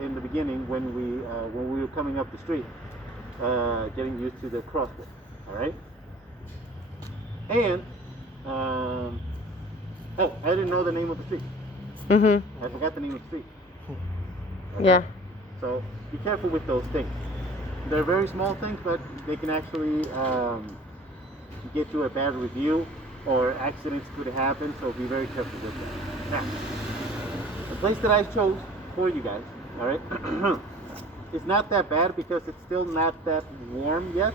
in the beginning when we were coming up the street, getting used to the crosswalk. All right. And oh, I didn't know the name of the street. I forgot the name of the street. Okay? Yeah. So be careful with those things. They're very small things, but they can actually get you a bad review, or accidents could happen. So be very careful with that. Now, the place that I chose for you guys, all right, it's not that bad because it's still not that warm yet.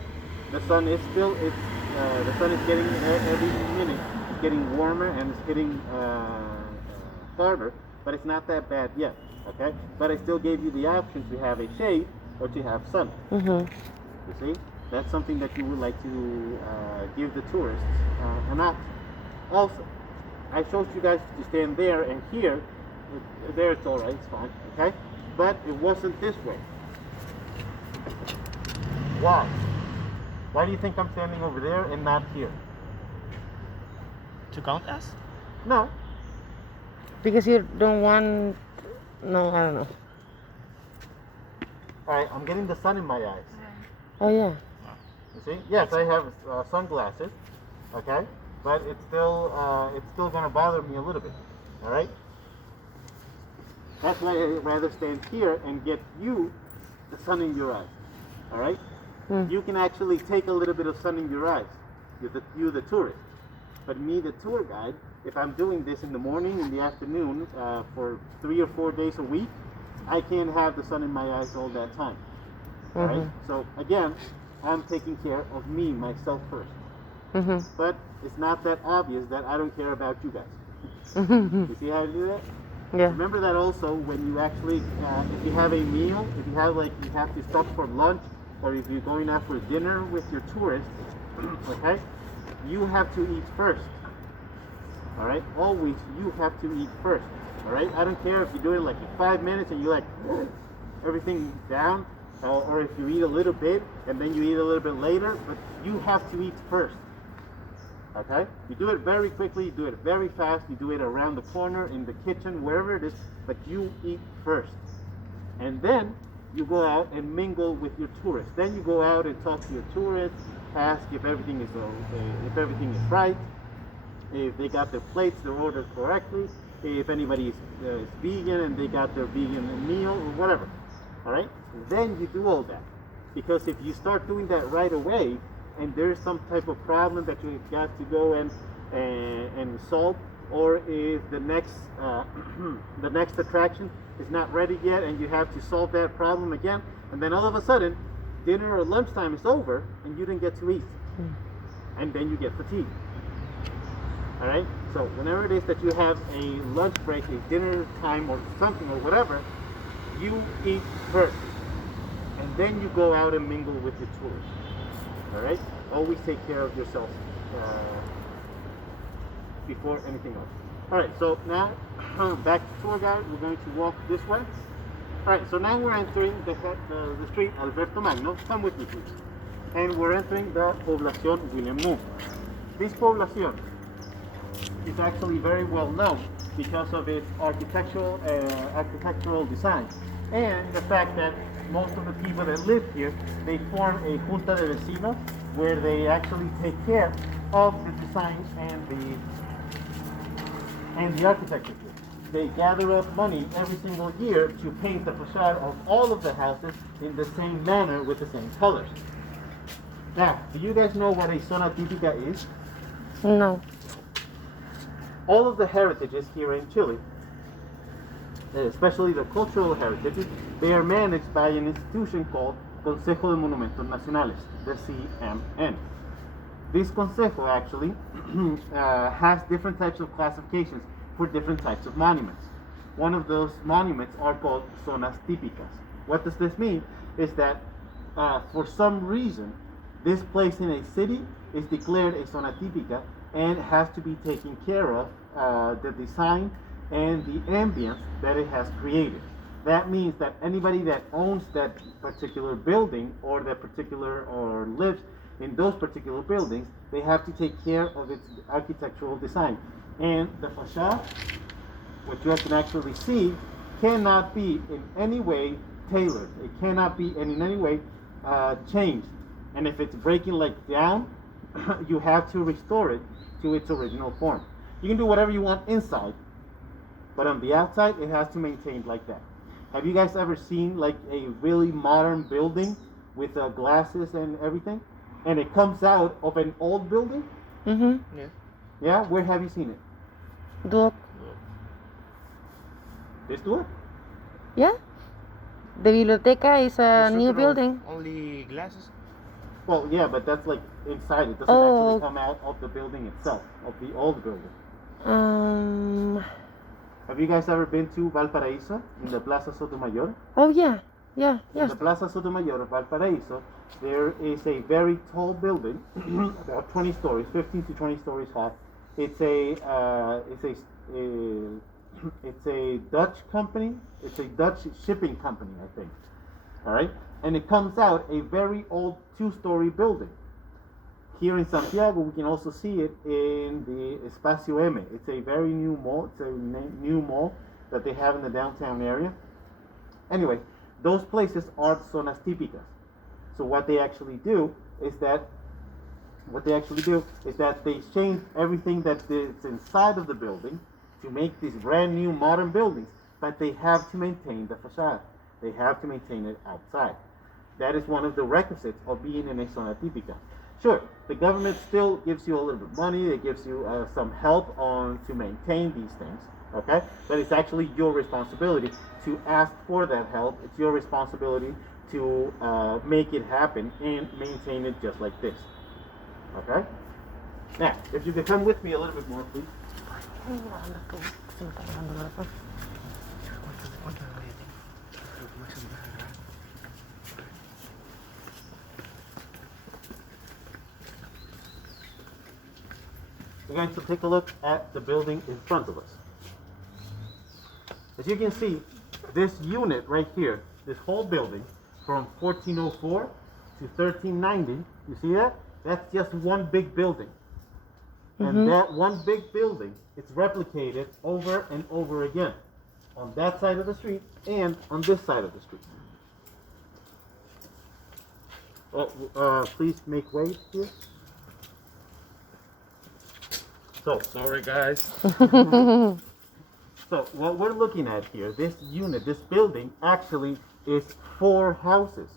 The sun is getting every minute, it's getting warmer and it's getting farther, but it's not that bad yet. Okay, but I still gave you the option to have a shade or to have sun. You see, that's something that you would like to give the tourists an option. Also, I showed you guys to stand there and here. There it's all right, it's fine. Okay, but it wasn't this way. Why? Why do you think I'm standing over there and not here? To count us? No. Because you don't want. No, I don't know. All right, I'm getting the sun in my eyes. Oh yeah. You see? Yes, I have sunglasses. Okay, but it's still gonna bother me a little bit. All right. That's why I'd rather stand here and get you the sun in your eyes. All right. You can actually take a little bit of sun in your eyes. You the tourist. But me, the tour guide, if I'm doing this in the morning, in the afternoon, for 3 or 4 days a week, I can't have the sun in my eyes all that time. All right? So again, I'm taking care of me, myself first. But it's not that obvious that I don't care about you guys. You see how I do that? Yeah. Remember that also when you actually, if you have a meal, if you have you have to stop for lunch, or if you're going out for dinner with your tourists, okay, you have to eat first. All right, always you have to eat first. All right, I don't care if you do it like in 5 minutes and you like everything down, or if you eat a little bit and then you eat a little bit later, but you have to eat first. Okay, you do it very quickly, you do it very fast, you do it around the corner, in the kitchen, wherever it is, but you eat first. And then you go out and mingle with your tourists. Then you go out and talk to your tourists, ask if everything is right, if they got their plates, their orders correctly, if anybody is vegan and they got their vegan meal or whatever. All right. Then you do all that, because if you start doing that right away, and there's some type of problem that you got to go and solve, or if the next the next attraction is not ready yet and you have to solve that problem again, and then all of a sudden dinner or lunchtime is over and you didn't get to eat, and then you get fatigued. All right, so whenever it is that you have a lunch break, a dinner time or something or whatever, you eat first and then you go out and mingle with your tourists. All right, always take care of yourself before anything else. All right, so now back to tour guide. We're going to walk this way. All right, so now we're entering the street Alberto Magno. Come with me, please. And we're entering the Población William Moon. This población is actually very well known because of its architectural design and the fact that most of the people that live here, they form a junta de vecinos where they actually take care of the design and the architecture. They gather up money every single year to paint the facade of all of the houses in the same manner with the same colors. Now, do you guys know what a zona típica is? No. All of the heritages here in Chile, especially the cultural heritages, they are managed by an institution called Consejo de Monumentos Nacionales, the CMN. This Consejo actually has different types of classifications for different types of monuments. One of those monuments are called zonas típicas. What does this mean? Is that for some reason, this place in a city is declared a zona típica and has to be taken care of, the design and the ambience that it has created. That means that anybody that owns that particular building or lives in those particular buildings, they have to take care of its architectural design. And the facade, what you can actually see, cannot be in any way tailored. It cannot be in any way changed. And if it's breaking like down, you have to restore it to its original form. You can do whatever you want inside, but on the outside, it has to maintain like that. Have you guys ever seen like a really modern building with glasses and everything, and it comes out of an old building? Mm-hmm. Yeah. Yeah, where have you seen it? Duoc. This door? Yeah. The biblioteca is a The new structure of building. Only glasses. Well, yeah, but that's like inside. It doesn't Oh. actually come out of the building itself, of the old building. Have you guys ever been to Valparaíso in the Plaza Sotomayor? Oh yeah. Yeah. In Yes. the Plaza Sotomayor of Valparaíso, there is a very tall building, about 20 stories, 15 to 20 stories high. It's a Dutch company. It's a Dutch shipping company, I think. All right, and it comes out a very old 2-story building. Here in Santiago, we can also see it in the Espacio M. It's a very new mall. It's a new mall that they have in the downtown area. Anyway, those places are zonas típicas. So what they actually do is that they change everything that is inside of the building to make these brand new modern buildings, but they have to maintain the facade. They have to maintain it outside. That is one of the requisites of being in a zona típica. Sure, the government still gives you a little bit of money. It gives you some help to maintain these things, okay? But it's actually your responsibility to ask for that help. It's your responsibility to make it happen and maintain it just like this, okay? Now, if you could come with me a little bit more, please. We're going to take a look at the building in front of us. As you can see, this unit right here, this whole building, from 1404 to 1390, you see that? That's just one big building. And that one big building, it's replicated over and over again on that side of the street and on this side of the street. Please make way here. So, Sorry, guys. so what we're looking at here, this unit, this building, actually is 4 houses.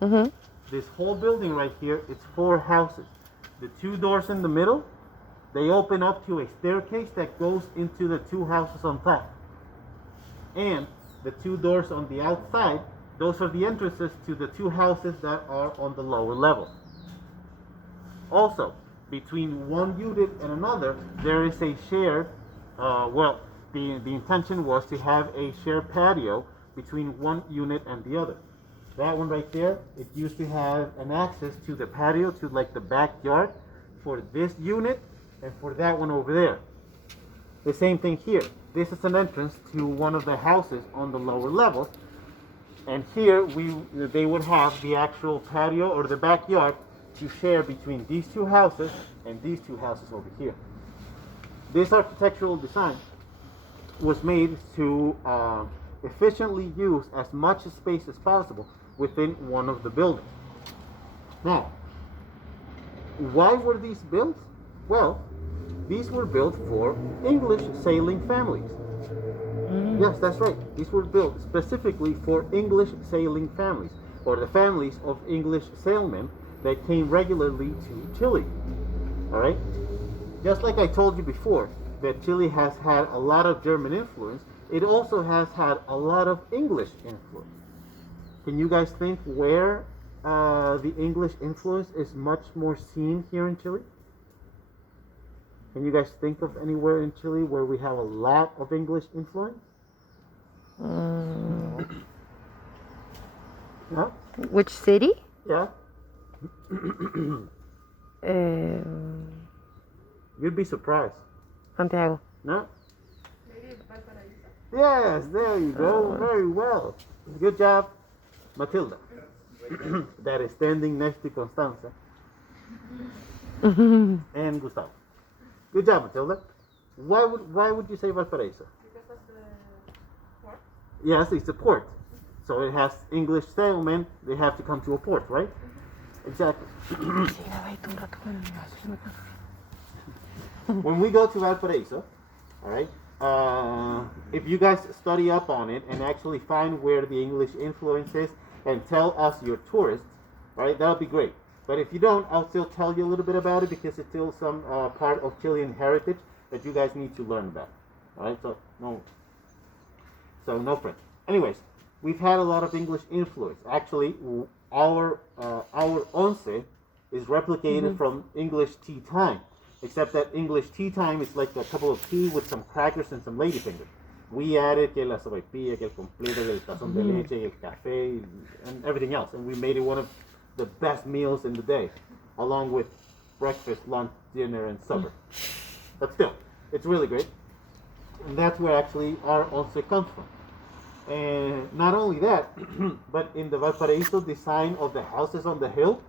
Mm-hmm. This whole building right here, it's 4 houses. The 2 doors in the middle, they open up to a staircase that goes into the 2 houses on top. And the 2 doors on the outside, those are the entrances to the 2 houses that are on the lower level. Also, between one unit and another, there is a shared, the intention was to have a shared patio between one unit and the other. That one right there, it used to have an access to the patio, to like the backyard for this unit and for that one over there. The same thing here. This is an entrance to one of the houses on the lower levels. And here they would have the actual patio or the backyard to share between these 2 houses and these 2 houses over here. This architectural design was made to efficiently use as much space as possible within one of the buildings. Now, why were these built? Well, these were built for English sailing families. Yes, that's right. These were built specifically for English sailing families, or the families of English sailmen that came regularly to Chile. All right? Just like I told you before, that Chile has had a lot of German influence, it also has had a lot of English influence. Can you guys think where the English influence is much more seen here in Chile? Can you guys think of anywhere in Chile where we have a lot of English influence? No? Which city? Yeah? You'd be surprised. Santiago. No? Yes, there you go. Very well. Good job, Matilda. That is standing next to Constanza and Gustavo. Good job, Matilda. Why would you say Valparaíso? Because of the port. Yes, it's a port. So it has English sailmen. They have to come to a port, right? Exactly. When we go to Valparaiso, all right, if you guys study up on it and actually find where the English influence is and tell us your tourists, right, that'll be great. But if you don't, I'll still tell you a little bit about it because it's still some part of Chilean heritage that you guys need to learn about. All right, so no French. Anyways, we've had a lot of English influence. Actually, our once is replicated from English tea time, except that English tea time is like a cup of tea with some crackers and some ladyfingers. We added que la sopaipilla, que el completo, que el tazón de leche, el café, and everything else, and we made it one of the best meals in the day, along with breakfast, lunch, dinner, and supper. But still, it's really great. And that's where actually our once comes from. And not only that, but in the Valparaiso design of the houses on the hill,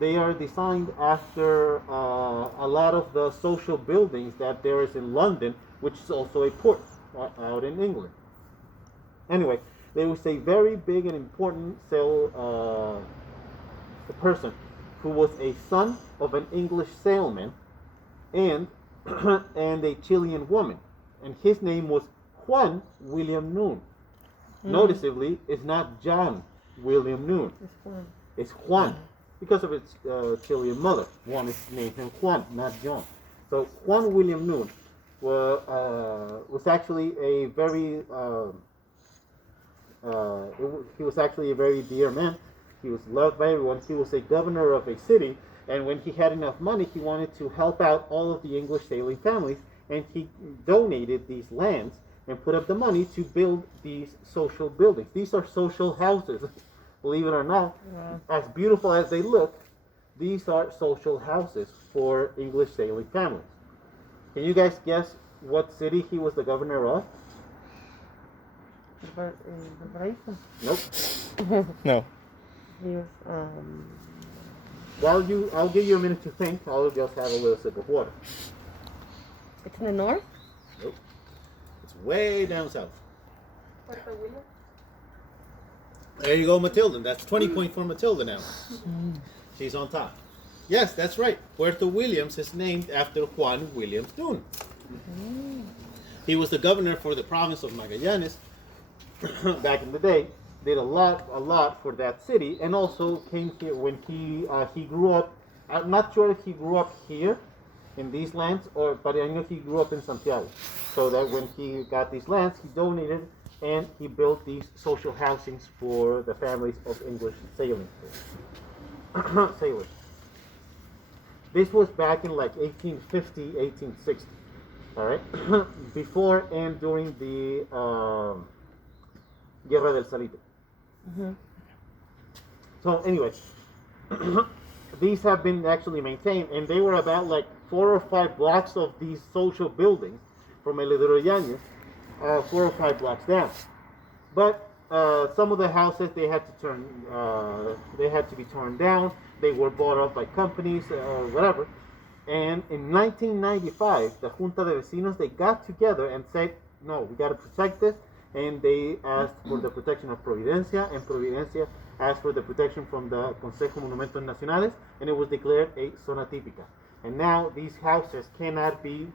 they are designed after a lot of the social buildings that there is in London, which is also a port out in England. Anyway, there was a very big and important person who was a son of an English sailman and and a Chilean woman, and his name was Juan William Noon. Noticeably, it's not John William Noon. It's Juan because of its Chilean mother. Juan is named him Juan, not John. So Juan William Noon was actually a very he was actually a very dear man. He was loved by everyone. He was a governor of a city, and when he had enough money, he wanted to help out all of the English sailing families, and he donated these lands and put up the money to build these social buildings. These are social houses, believe it or not. As beautiful as they look, these are social houses for English sailing families. Can you guys guess what city he was the governor of? Nope. No. Yes, Well, I'll give you a minute to think. I'll just have a little sip of water. it's in the north? Nope. It's way down south. There you go, Matilda. That's 20 points for Matilda now. She's on top. Yes, that's right. Puerto Williams is named after Juan Williams Noon. He was the governor for the province of Magallanes Back in the day, did a lot for that city, and also came here when he grew up. I'm not sure if he grew up here in these lands, but I know he grew up in Santiago. So that when he got these lands, he donated and he built these social housings for the families of English sailors. This was back in like 1850, 1860. All right, before and during the Guerra del Salitre. So anyway, these have been actually maintained, and they were about like 4 or 5 blocks of these social buildings from El Hidroyañez, 4 or 5 blocks down. But some of the houses they had to be torn down. They were bought up by companies, whatever. And in 1995, the Junta de Vecinos, they got together and said, no, we got to protect this. And they asked for the protection of Providencia, and Providencia asked for the protection from the Consejo Monumentos Nacionales, and it was declared a zona típica. And now these houses cannot be,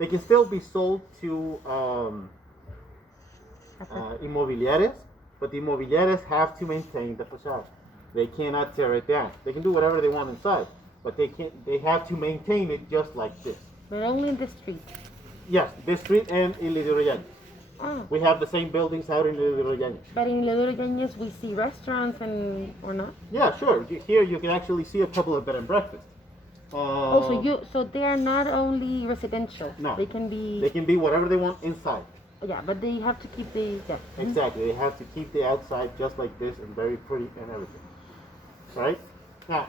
they can still be sold to inmobiliarias, but the inmobiliarias have to maintain the facade. They cannot tear it down. They can do whatever they want inside, but they have to maintain it just like this. But only in the street. Yes, this street and El Hidroyañez. Oh. We have the same buildings out in El Hidroyañez. But in Ledoro Yañez, we see restaurants and or not? Yeah, sure. Here you can actually see a couple of bed and breakfasts. So they are not only residential. No. They can be. They can be whatever they want inside. Yeah, but they have to keep the. Yeah. Exactly. They have to keep the outside just like this and very pretty and everything. Right? Now,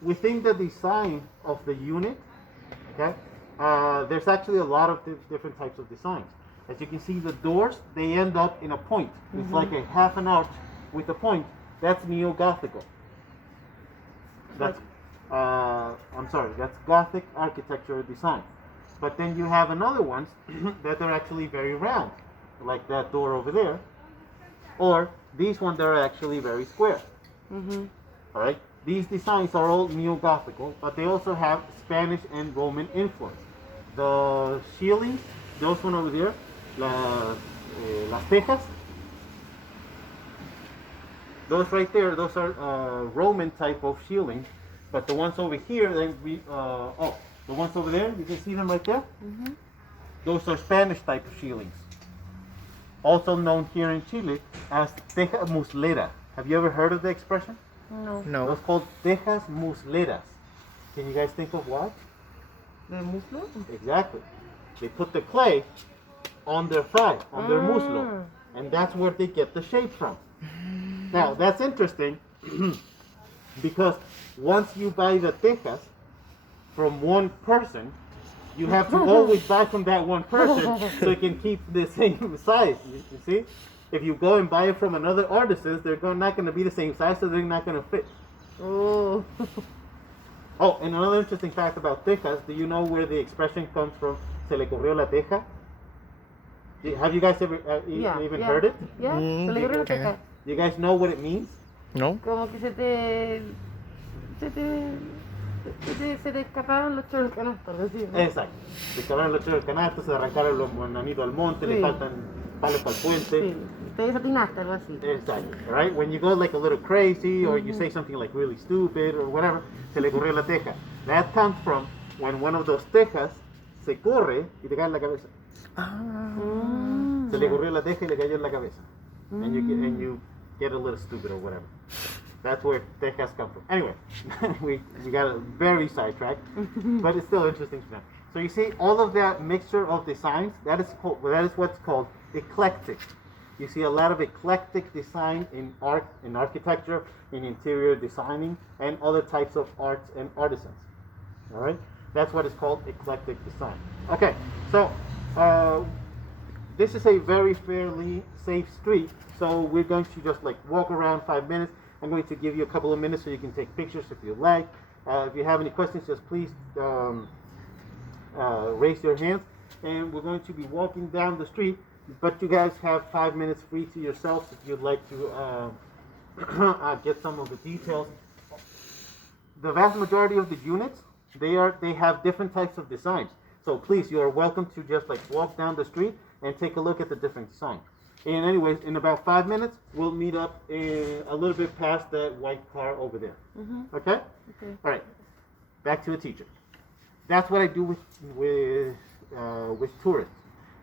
within the design of the unit, okay, there's actually a lot of different types of designs. As you can see, the doors, they end up in a point. It's like a half an arch with a point. That's neo-Gothical. That's, that's Gothic architecture design. But then you have another ones that are actually very round. like that door over there, or these ones that are actually very square. Mhm. All right. These designs are all neo-Gothical, but they also have Spanish and Roman influence. The ceilings, those one over there, las tejas, those right there, those are Roman type of ceilings. But the ones over here, the ones over there, you can see them right there. Mhm. Those are Spanish type of ceilings, also known here in Chile as teja muslera. Have you ever heard of the expression? No. No. Those called tejas musleras. Can you guys think of what? ¿De muslo? Exactly. They put the clay on their thigh, on their muslo, Ah. and that's where they get the shape from. Now, that's interesting because once you buy the tejas from one person, you have to always buy from that one person so it can keep the same size. You see? If you go and buy it from another artisan, they're not going to be the same size, so they're not going to fit. Oh. Oh, and another interesting fact about tejas, do you know where the expression comes from? Se le corrió la teja. Have you guys ever even heard it? Yeah. Mm, Se le corrió la okay. teja. Do you guys know what it means? No. Como que se te escaparon los choros canastos, decir. Exacto. Se quedaron los del canasto, se arrancaron los monanitos al monte, le Sí. faltan palos para el puente. Sí. Te desatinaste, algo así. Exactly. Right? When you go like a little crazy or you say something like really stupid or whatever, se le corrió la teja. That comes from when one of those tejas se corre y te cae en la cabeza. Mm. Se le corrió la teja y le cayó en la cabeza. And you get a little stupid or whatever. That's where tejas come from. Anyway, we got a very sidetracked, but it's still interesting to know. So you see all of that mixture of designs, that is what's called eclectic. You see a lot of eclectic design in art, in architecture, in interior designing, and other types of arts and artisans. All right, that's what is called eclectic design. Okay, so this is a very fairly safe street, so we're going to just like walk around 5 minutes. I'm going to give you a couple of minutes so you can take pictures if you like. If you have any questions, just please raise your hands. And we're going to be walking down the street, but you guys have 5 minutes free to yourselves if you'd like to get some of the details. The vast majority of the units, they have different types of designs. So please, you are welcome to just like walk down the street and take a look at the different designs. And anyways, in about 5 minutes, we'll meet up a little bit past that white car over there. Mhm. Okay? Okay. All right. Back to the teacher. That's what I do with tourists.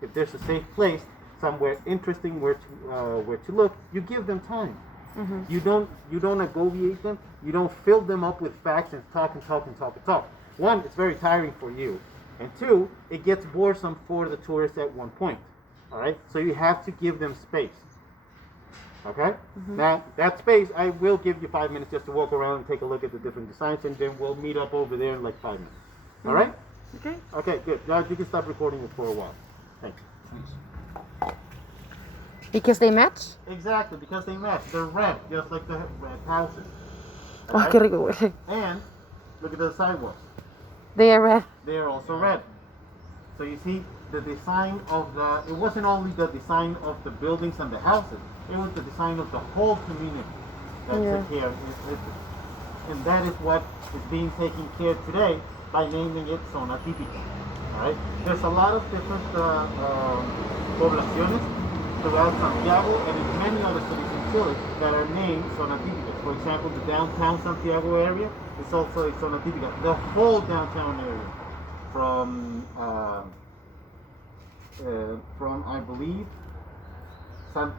If there's a safe place, somewhere interesting where to look, you give them time. Mhm. You don't agobiate them. You don't fill them up with facts and talk. One, it's very tiring for you, and two, it gets boresome for the tourists at one point. All right, so you have to give them space. Okay, now that space, I will give you 5 minutes just to walk around and take a look at the different designs, and then we'll meet up over there in like 5 minutes. All right? Okay. Okay, good. Now you can stop recording it for a while. Thanks. Because they match? Exactly, because they match. They're red, just like the red houses. Oh, Alright? qué rico, güey. And look at the sidewalks. They are red. They are also red. So you see, the design of it wasn't only the design of the buildings and the houses, it was the design of the whole community that's Yeah. here. And that is what is being taken care of today by naming it Zona Típica. All right? There's a lot of different poblaciones throughout Santiago and in many other cities in Chile that are named Zona Típica. For example, the downtown Santiago area is also a Zona Típica. The whole downtown area from I believe, Santa